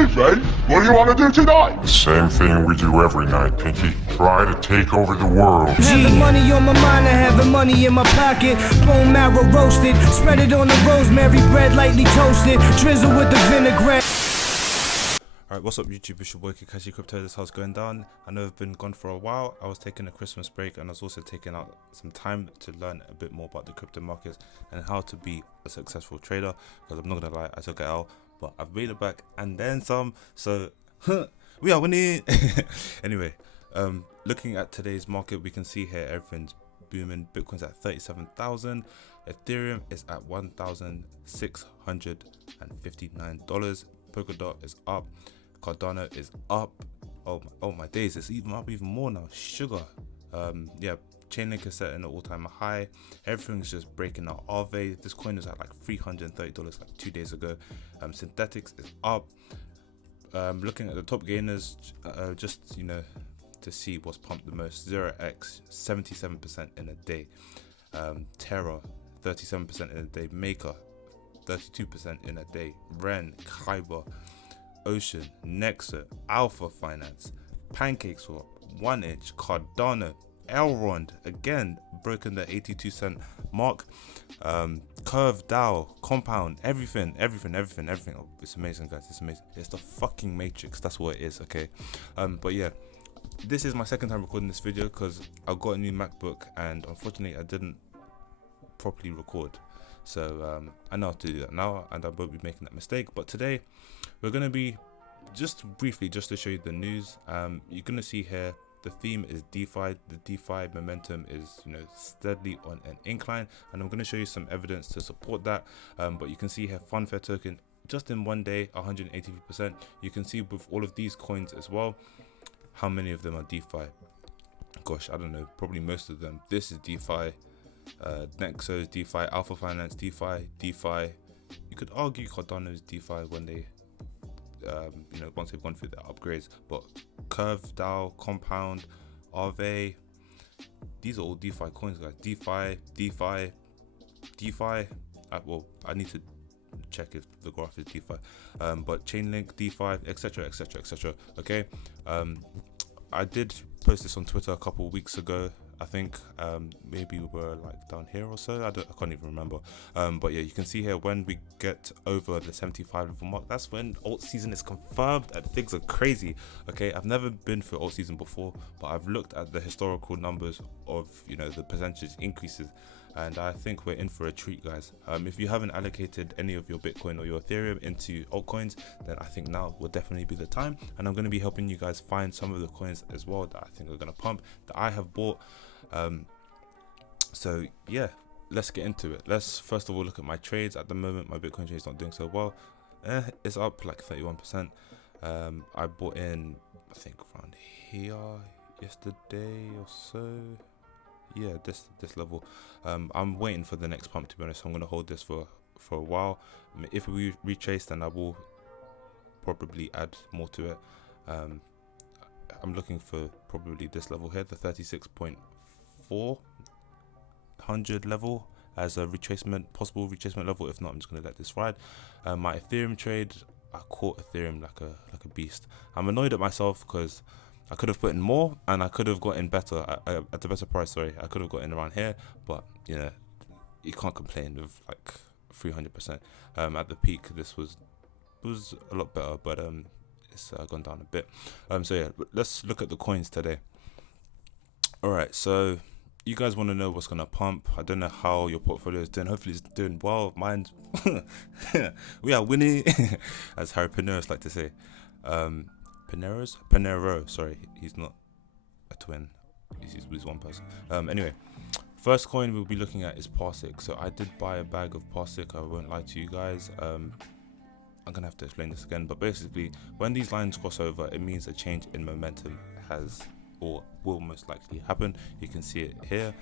evening? What do you want to do tonight? The same thing we do every night, Pinky. Try to take over the world. Having money on my mind, I having money in my pocket. Bone marrow roasted, spread it on the rosemary bread, lightly toasted. Drizzle with the vinaigrette. Alright, what's up YouTube, it's your boy Kakashi Crypto. This how's going down. I know I've been gone for a while. I was taking a Christmas break and I was also taking out some time to learn a bit more about the crypto markets and how to be a successful trader, because I'm not gonna lie, I took it out, but I've made it back and then some, so we are winning. Anyway, looking at today's market, we can see here everything's booming. Bitcoin's at 37,000, Ethereum is at $1,659, Polkadot is up, Cardano is up. Oh my days, it's even up even more now. Sugar, yeah, Chainlink is setting an all-time high. Everything's just breaking out. Aave, this coin is at like $330 like 2 days ago. Synthetics is up. Looking at the top gainers, just to see what's pumped the most. 0x 77% in a day. Terra 37% in a day. Maker 32% in a day. Ren, Kyber, Ocean, Nexa, Alpha Finance, PancakeSwap, 1inch, Cardano, Elrond again broken the 82 cent mark. Curve, DAO, Compound, everything. Oh, it's amazing, guys. It's amazing. It's the fucking Matrix. That's what it is. Okay. But yeah, this is my second time recording this video because I got a new MacBook and unfortunately I didn't properly record. So I know how to do that now, and I won't be making that mistake. But today we're going to be just briefly, just to show you the news. You're going to see here the theme is DeFi. The DeFi momentum is steadily on an incline, and I'm going to show you some evidence to support that. But you can see here Funfair token just in one day 183%. You can see with all of these coins as well how many of them are DeFi. Gosh, I don't know, probably most of them. This is DeFi. Nexo, DeFi, Alpha Finance, DeFi. You could argue Cardano is DeFi when they, once they've gone through the upgrades. But Curve, DAO, Compound, Aave, these are all DeFi coins, guys. DeFi. Well, I need to check if the graph is DeFi. But Chainlink, DeFi, etc. Okay. I did post this on Twitter a couple of weeks ago. I think maybe we were like down here or so. I can't even remember. But yeah, you can see here when we get over the 75 level mark, that's when alt season is confirmed and things are crazy. Okay, I've never been through alt season before, but I've looked at the historical numbers of the percentage increases, and I think we're in for a treat, guys. If you haven't allocated any of your Bitcoin or your Ethereum into altcoins, then I think now will definitely be the time, and I'm going to be helping you guys find some of the coins as well that I think are going to pump, that I have bought. So yeah, let's get into it. Let's first of all look at my trades. At the moment my Bitcoin trade is not doing so well. It's up like 31%. I bought in I think around here yesterday or so. Yeah, this level. I'm waiting for the next pump, to be honest. I'm gonna hold this for a while. If we retrace, then I will probably add more to it. I'm looking for probably this level here, the 36.400 level as a possible retracement level. If not, I'm just gonna let this ride. My Ethereum trade, I caught Ethereum like a beast. I'm annoyed at myself because I could have put in more and I could have gotten better at a better price. Sorry, I could have gotten around here, but you can't complain with like 300%. At the peak, this was a lot better, but it's gone down a bit. So yeah, let's look at the coins today. All right, so you guys want to know what's gonna pump. I don't know how your portfolio is doing. Hopefully it's doing well. Mine's we are winning, as Harry Paneros like to say. Panero, sorry, he's not a twin, he's one person. Anyway, first coin we'll be looking at is Parsiq. So I did buy a bag of Parsiq, I won't lie to you guys. I'm gonna have to explain this again, but basically when these lines cross over, it means a change in momentum has or will most likely happen. You can see it here,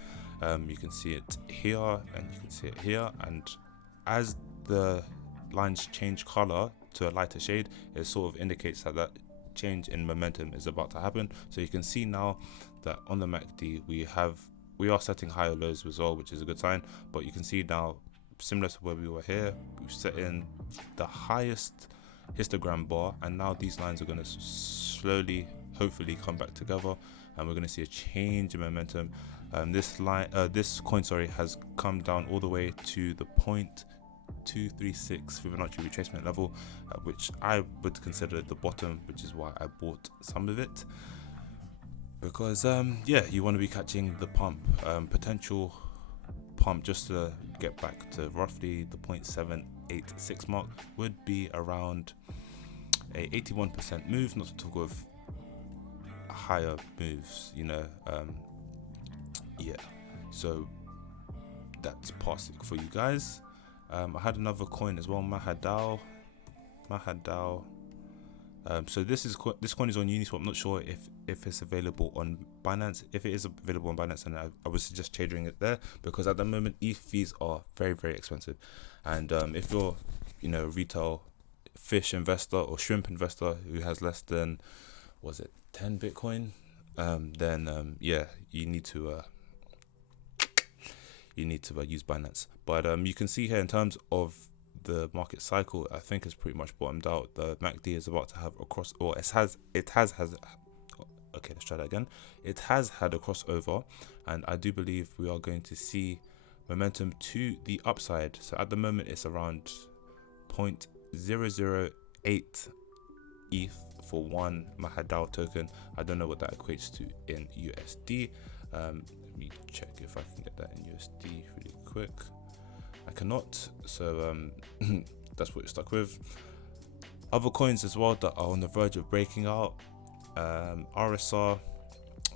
you can see it here, and you can see it here, and as the lines change color to a lighter shade, it sort of indicates that change in momentum is about to happen. So you can see now that on the MACD we are setting higher lows as well, which is a good sign. But you can see now, similar to where we were here, we've set in the highest histogram bar, and now these lines are going to slowly, hopefully, come back together, and we're going to see a change in momentum. This coin, has come down all the way to the 0.236 Fibonacci retracement level, which I would consider the bottom, which is why I bought some of it, because you want to be catching the pump, potential pump, just to get back to roughly the 0.786 mark would be around a 81% move, not to talk of higher moves, so that's Parsiq for you guys. I had another coin as well, Maha. So this coin is on Uniswap. I'm not sure if it's available on Binance. If it is available on Binance, then I would suggest trading it there, because at the moment ETH fees are very, very expensive, and if you're a retail fish investor or shrimp investor who has less than 10 Bitcoin, then you need to use Binance. But you can see here in terms of the market cycle, I think it's pretty much bottomed out. The MACD is about to have a cross, or it has okay, let's try that again. It has had a crossover, and I do believe we are going to see momentum to the upside. So at the moment it's around 0.008 ETH for one Maha token. I don't know what that equates to in USD. Let me check if I can get that in USD really quick. I cannot, so that's what you're stuck with. Other coins as well that are on the verge of breaking out. RSR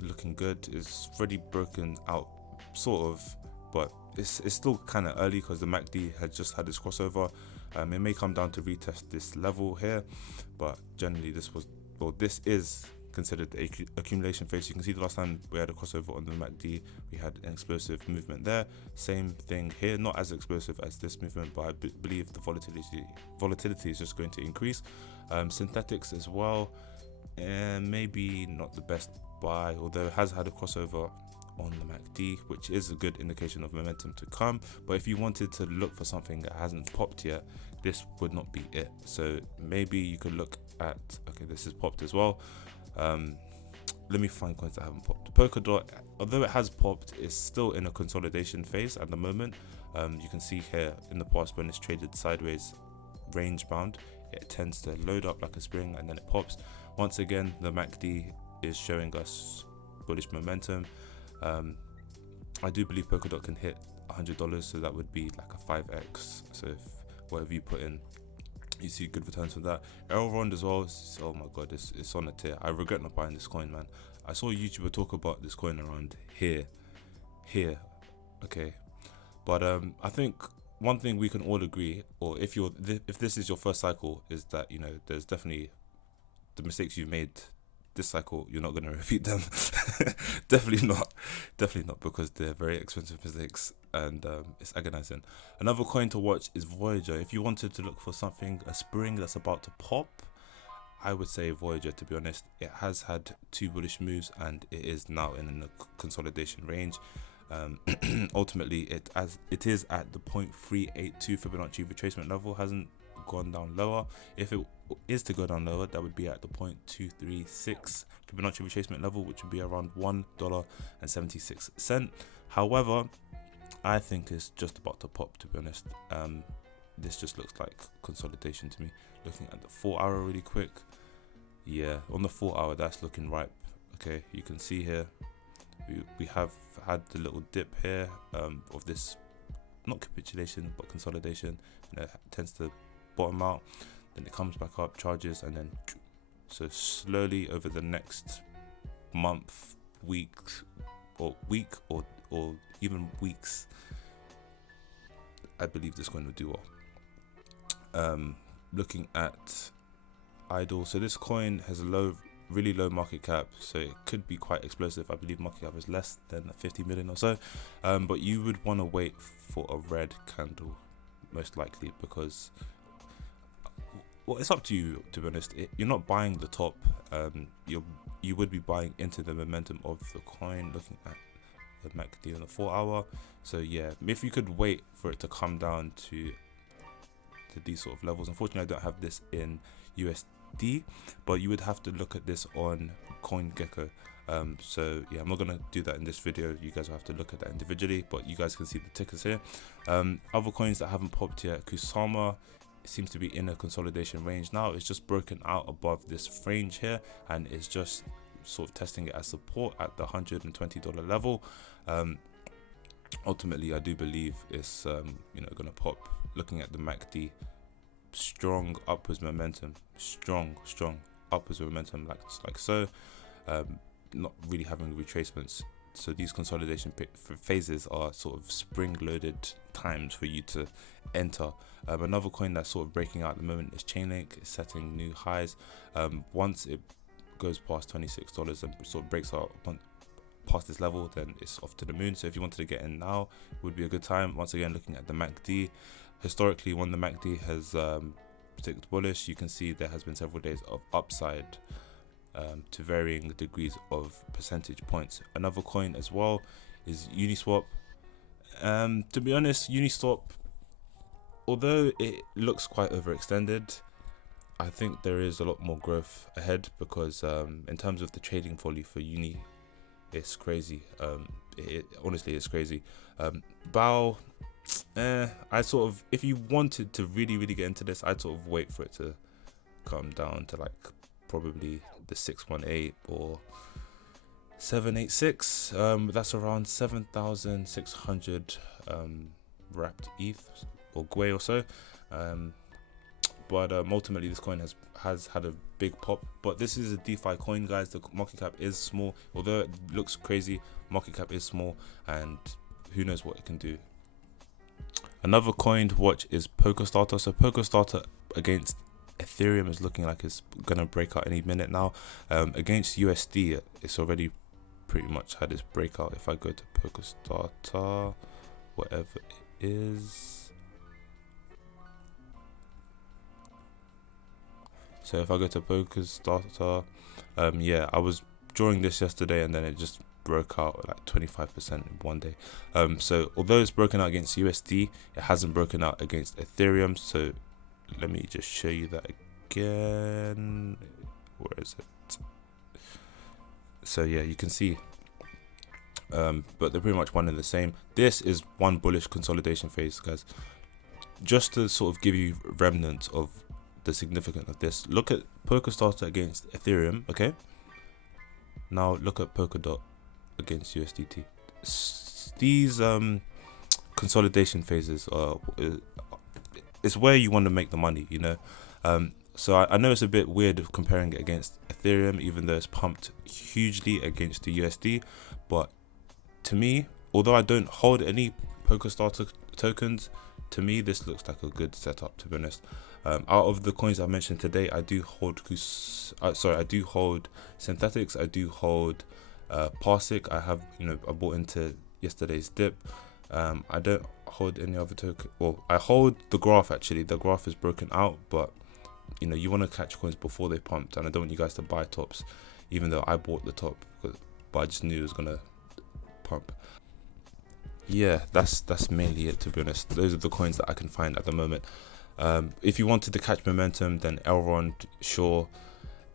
looking good. It's already broken out, sort of, but it's still kind of early because the MACD had just had this crossover. It may come down to retest this level here, but generally this is considered the accumulation phase. You can see the last time we had a crossover on the MACD, we had an explosive movement there. Same thing here, not as explosive as this movement, but I believe the volatility is just going to increase. Synthetics as well, and maybe not the best buy, although it has had a crossover on the MACD, which is a good indication of momentum to come. But if you wanted to look for something that hasn't popped yet, this would not be it. So maybe you could look at, okay, this is popped as well. Let me find coins that haven't popped. Polkadot, although it has popped, is still in a consolidation phase at the moment. You can see here in the past, when it's traded sideways range bound, it tends to load up like a spring and then it pops. Once again, the MACD is showing us bullish momentum. I do believe Polkadot can hit $100, so that would be like a 5x. So if whatever you put in, you see good returns from that. Elrond as well, oh my god, it's on a tear. I regret not buying this coin, man. I saw a YouTuber talk about this coin around here, okay. But I think one thing we can all agree, or if this is your first cycle, is that there's definitely the mistakes you've made this cycle, you're not going to repeat them. definitely not, because they're very expensive mistakes, and it's agonizing. Another coin to watch is Voyager. If you wanted to look for something, a spring that's about to pop, I would say Voyager, to be honest. It has had 2 bullish moves and it is now in a consolidation range. Ultimately it is at the 0.382 Fibonacci retracement level, hasn't gone down lower. If it is to go down lower, that would be at the 0.236 Fibonacci retracement level, which would be around $1.76. However, I think it's just about to pop, to be honest. This just looks like consolidation to me. Looking at the 4-hour really quick, yeah, on the 4-hour that's looking ripe. Okay, you can see here we have had the little dip here of this, not capitulation but consolidation, and it tends to bottom out, then it comes back up, charges, and then so slowly over the next month, week or even weeks, I believe this coin will do well. Looking at idle, so this coin has a really low market cap, so it could be quite explosive. I believe market cap is less than 50 million or so, but you would want to wait for a red candle most likely, because it's up to you, to be honest. You're not buying the top, you would be buying into the momentum of the coin. Looking at the MACD on the 4-hour, so yeah, if you could wait for it to come down to to these sort of levels. Unfortunately, I don't have this in USD, but you would have to look at this on CoinGecko. So yeah, I'm not gonna do that in this video. You guys will have to look at that individually, but you guys can see the tickers here. Other coins that haven't popped yet, Kusama seems to be in a consolidation range now. It's just broken out above this range here, and it's just sort of testing it as support at the $120 level. Ultimately, I do believe it's gonna pop. Looking at the MACD, strong upwards momentum, strong upwards momentum, like so. Not really having retracements, so these consolidation phases are sort of spring-loaded times for you to enter. Another coin that's sort of breaking out at the moment is Chainlink. It's setting new highs. Once it goes past $26 and sort of breaks out past this level, then it's off to the moon. So if you wanted to get in now, it would be a good time. Once again, looking at the MACD, historically when the MACD has predicted bullish, you can see there has been several days of upside to varying degrees of percentage points. Another coin as well is Uniswap. To be honest, Uniswap, although it looks quite overextended, I think there is a lot more growth ahead, because in terms of the trading volume for Uni, it's crazy. Honestly, it's crazy. DAO, I sort of, if you wanted to really get into this, I'd sort of wait for it to come down to like probably the 618 or 786. That's around 7,600 wrapped ETH or GUI or so. But ultimately this coin has had a big pop. But this is a DeFi coin, guys. The market cap is small, although it looks crazy. Market cap is small, and who knows what it can do. Another coin to watch is PokerStarter. So PokerStarter against Ethereum is looking like it's gonna break out any minute now. Against USD, it's already pretty much had its breakout. If I go to PokerStarter, whatever it is, so if I go to PokerStarter, yeah, I was drawing this yesterday, and then it just broke out like 25% in one day. So although it's broken out against USD, it hasn't broken out against Ethereum. So let me just show you that again. Where is it? So yeah, you can see, but they're pretty much one and the same. This is one bullish consolidation phase, guys. Just to sort of give you remnants of the significance of this, look at PokerStarter against Ethereum. Okay, now look at Polkadot against USDT. These consolidation phases are it's where you want to make the money, you know. So I know it's a bit weird of comparing it against Ethereum, even though it's pumped hugely against the USD. But to me, although I don't hold any PokerStarter tokens, to me this looks like a good setup, to be honest. Out of the coins I mentioned today, I do hold I do hold Synthetics, I do hold Parsiq. I have, I bought into yesterday's dip. I don't hold any other token. Well, I hold the graph. Actually, the graph is broken out, but you want to catch coins before they pumped, and I don't want you guys to buy tops, even though I bought the top, but I just knew it was gonna pump. Yeah, that's mainly it, to be honest. Those are the coins that I can find at the moment. If you wanted to catch momentum, then Elrond, sure,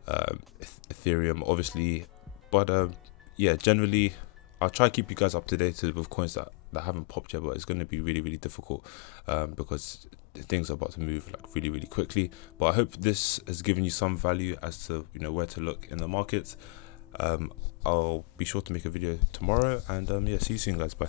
Ethereum, obviously, but yeah, generally I'll try to keep you guys up to date with coins that haven't popped yet, but it's going to be really difficult because things are about to move like really quickly. But I hope this has given you some value as to where to look in the markets. I'll be sure to make a video tomorrow, and yeah, see you soon, guys. Bye.